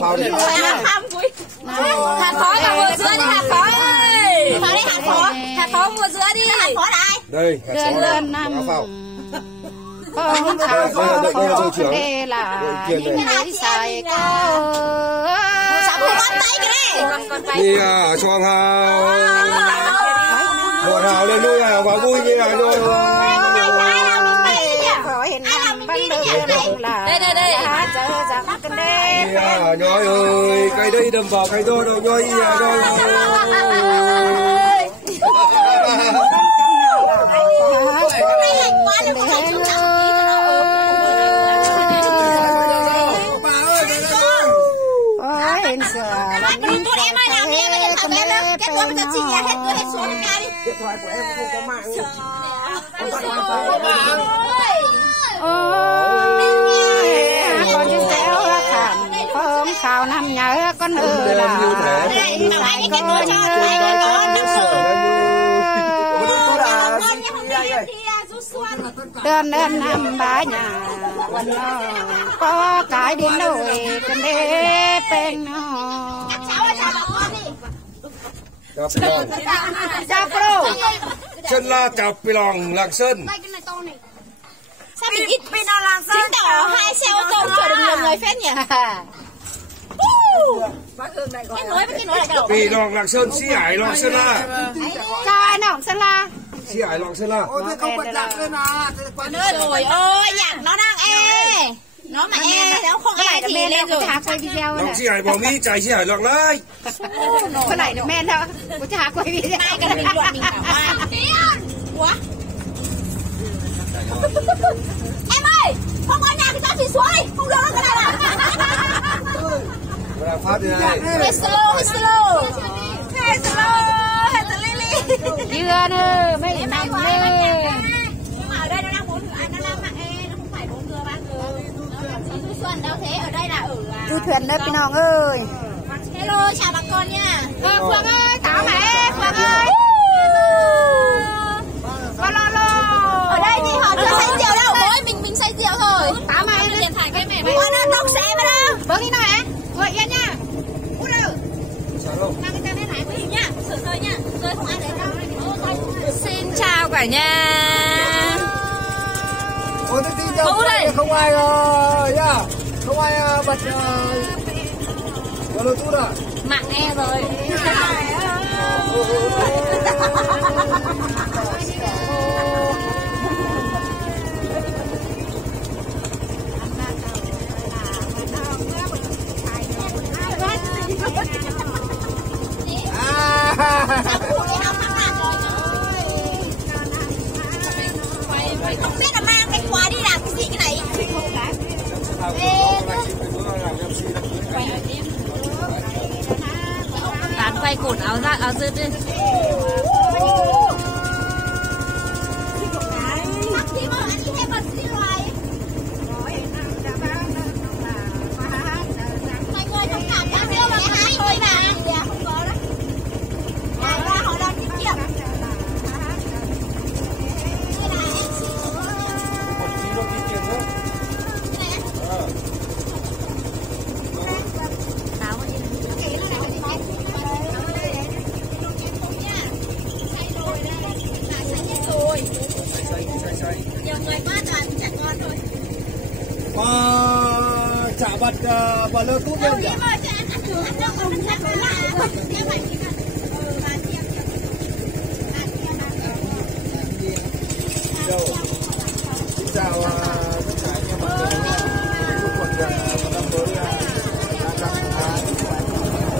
pháo đi. Hạt pháo là mua dứa đi hạt pháo ơi. Pháo đi hạt pháo mua dứa đi. Hạt pháo đây. Đây, hạt pháo. Không thảo phó đây là những người xài cơ. Đi à, choàng hào. Một hào lên nuôi hào và vui như là nuôi. Đây. Đi à, nhói ơi, cây đây đâm vào cây đó đâu nhói à, nhói ơi. Điện thoại của em không có mạng. Con đi xéo thảm không khảo năm nhớ con ơi là đơn năm ba nhà quần nó có cái đi nổi cần đế bên nó Chân La Cà Pilong Lạng Sơn. Sao mình ít bên nào Lạng Sơn? Chứng tỏ 2 xe ô tô chở được nhiều người phết nhỉ? Cái nối với cái nối lại đâu? Pilong Lạng Sơn, Sĩ Hải Lạng Sơn La. Chào anh Hồng Sơn La. Sĩ Hải Lạng Sơn La. Ôi thế không bật nhạc lên à? Trời ơi, nhạc nó đang nó mà nó không ai thì lên rồi. Quay video Lạng Sĩ Hải bỏ mi chạy Sĩ Hải Lạng Lai. Có lại được men đâu. Có chả quay video. Mai cái bình luận mình bảo hoa. Quá. Em ơi, không có nhà thì cho chị xuống đi. Không được cái này là. Nó phát đi này. Hey slow. Hey Lily. Dưa nữa, mấy năm nữa. Nhưng mà ở đây nó đang 4 người, nó đang mạng nó không phải 4 người 3 người. Du Xuân đâu thế, ở đây là ở Du thuyền đấyพี่น้อง ơi. Hello, chào bà con nha. Phương ơi, Thảo mẹ, Phương ơi. Ở đây thì họ chưa say rượu đâu, mỗi mình say rượu thôi. Thảo mẹ mình liền thải cái mẹ mày. Con nó xe mà đâu. Vâng đi nào em, ngồi yên nha. Út đâu? Mang cái tên lên này với nha, sửa rơi nha, rơi không ai để đâu. Xin chào cả nhà. Ôi thế thì không ai nhá, không ai bật Bluetooth à? Mạng nghe rồi. Không biết là mang cái khóa đi làm cái gì cái này. Tán quay cột áo ra áo dứt đi. Mọi người thông cảm đã kêu là hai thôi mà. Không có đó. Ngày ra họ đang tiết kiệm. Chả bật Bluetooth lên nhỉ? Xin chào tất cả anh em mọi người.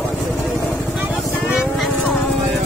Chúc một năm mới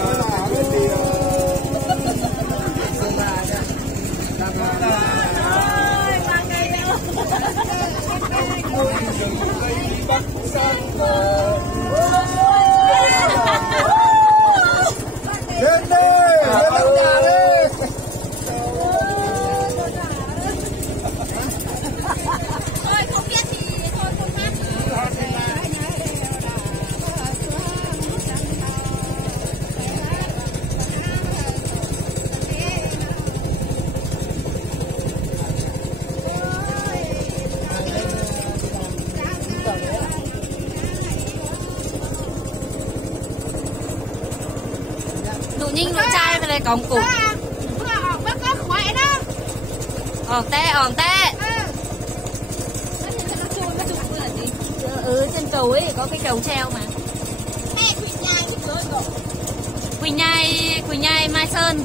tụ nhinh nuôi trai về đây cổng cục ỏng té trên cầu ấy có cái cầu treo mà Quỳnh Nhai Mai Sơn.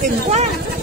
Kinh quá.